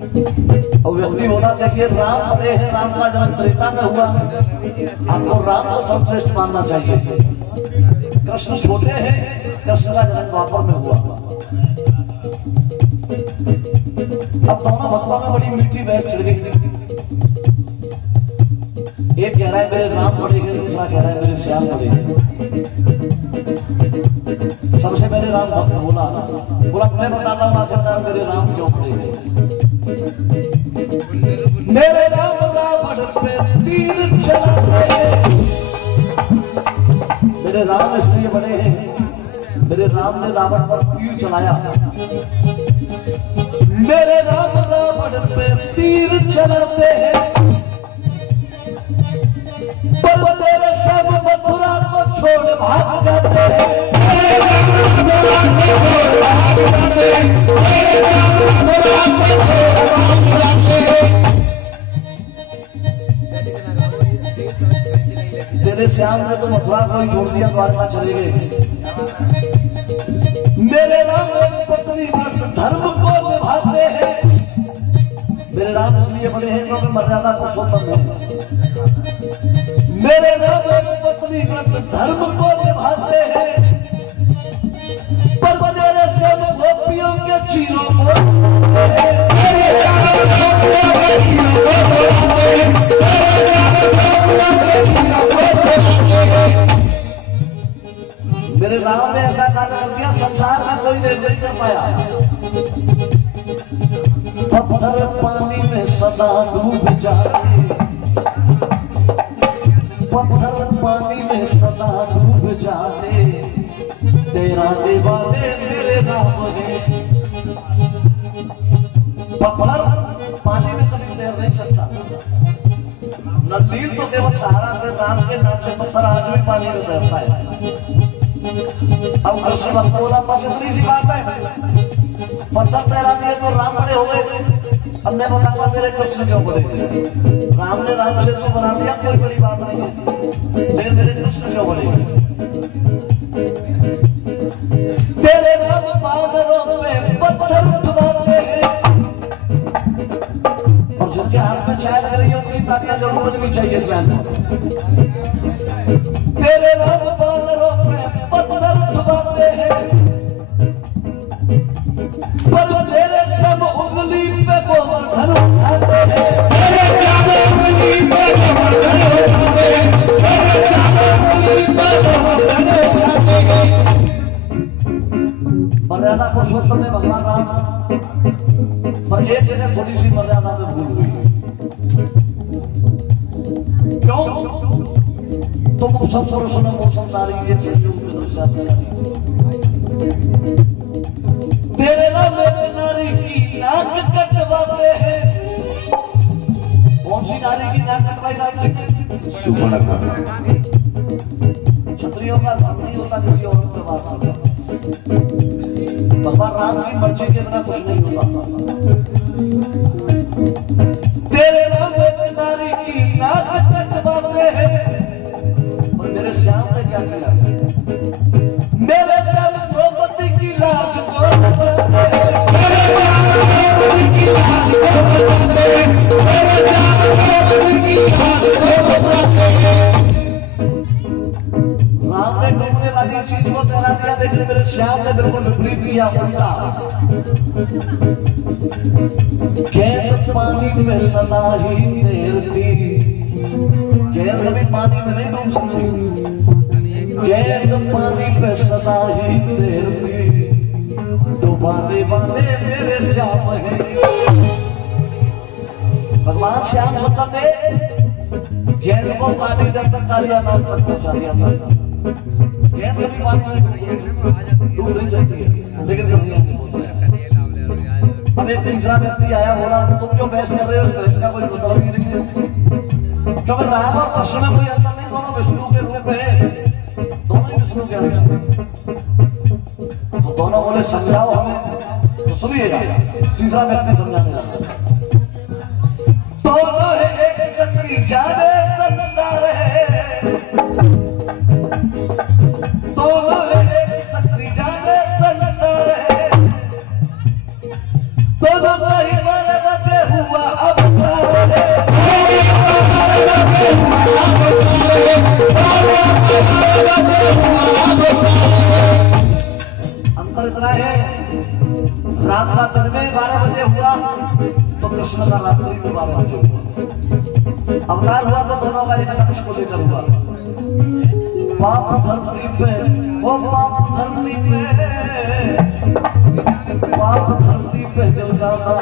और व्यक्ति बोला देखिए राम बड़े हैं, राम का जन्म त्रेता में हुआ, आपको राम को सर्वश्रेष्ठ मानना चाहिए। कृष्ण छोटे हैं, कृष्ण का जन्म द्वापर में हुआ। अब दोनों भक्तों में बड़ी मीठी बहस छिड़ गई। एक कह रहा है मेरे राम बड़े हैं, दूसरा कह रहा है मेरे श्याम बड़े हैं। सबसे पहले राम भक्त बोला मैं बताता हूं आखिरकार मेरे राम क्यों बड़े हैं। मेरे राम रावण पे तीर चलाते, मेरे राम इसलिए बड़े हैं, मेरे राम ने रावण पर तीर चलाया। मेरे राम रावण पे तीर चलाते हैं, पर तेरे सब मथुरा को छोड़ भाग जाते हैं। तेरे श्याम ने तो मथुरा को ही छोड़ दिया, द्वारका चले गए। मेरे राम पत्नी व्रत धर्म को निभाते हैं। मेरे राम इसलिए बड़े हैं क्योंकि मर्यादा पुरुषोत्तम है। मेरे राम पत्नी व्रत धर्म को निभाते हैं, पर तेरे सब गोपियों के चीरों को मेरे राम ने ऐसा कार्य कर दिया संसार में कोई देख नहीं कर पाया। पत्थर पानी में सदा डूब जाते, पत्थर पानी में सदा डूब जाते, तेरा दीवाने मेरे राम है। पत्थर पानी में कभी तैर नहीं सकता, नदीर तो केवल सहारा से राम के नाम से पत्थर आज भी पानी में तैरता है। अब कृष्ण भक्त बोला बस इतनी सी बात है, पत्थर तैरा दिए तो राम बड़े हो गए। अब मैं बताऊंगा मेरे कृष्ण क्यों बड़े। राम ने राम से तो बना दिया, कोई बड़ी बात नहीं है, लेकिन मेरे कृष्ण क्यों बड़े। तेरे राम बादलों में पत्थर उठवाते हैं, और जिनके हाथ में चाय लग रही है उनकी तालियां जरूर बजनी चाहिए स्वयं। तेरे राम बादलों में पत्थर उठवाते हैं, पर मेरे सब उंगली पे गोवर्धन उठाते हैं। मर्यादा पुरुषोत्तम में भगवान राम, पर एक जगह थोड़ी सी मर्यादा में भूल हुई। क्यों? तुम सब पुरुष न मौसम नारी ये से जो तेरे नाम एक नारी की नाक कटवाते हैं। कौन सी नारी की नाक कटवाई राम जी ने? सुपर्णखा। क्षत्रियों का धर्म नहीं होता किसी और पे मार करना, भगवान राम की मर्जी के बिना कुछ नहीं होता। तेरे नाम एक नारी की नाक कटवाते हैं, और मेरे श्याम ने क्या किया? मेरे श्याम द्रौपदी की लाज को बचाते हैं। राम ने डूबने वाली चीज को तैरा दिया, लेकिन मेरे श्याम ने बिल्कुल विपरीत किया, उल्टा। गेंद पानी में सदा ही तैरती, गेंद कभी पानी में नहीं डूब सकती, गेंद पानी पे सदा ही तैरती, डुबाने वाले मेरे श्याम है। भगवान श्याम सुंदर ने गेंद को पानी तक कालियानाथ तक पहुंचा दिया था। गेंद कभी पानी में डूब नहीं सकती है, लेकिन कभी नहीं पहुंचा। अब एक तीसरा व्यक्ति आया, बोला तुम जो बहस कर रहे हो, बहस का कोई मतलब ही नहीं है, क्योंकि राम और कृष्ण में कोई अंतर नहीं, दोनों विष्णु के रूप है, दोनों ही विष्णु के अंश। तो दोनों बोले समझाओ हमें, तो सुनिएगा। तीसरा व्यक्ति समझाने लगा, दोनों एक शक्ति जाने संसार है, दोनों एक शक्ति जाने संसार है, दोनों कहीं बड़े बचे इतना है, राम का दिन में 12 बजे हुआ तो कृष्ण का रात्रि में 12 बजे हुआ। अवतार हुआ तो दोनों का एक लक्ष्य को लेकर हुआ। पाप धरती पे, वो पाप धरती पे, पाप धरती पे जो जाता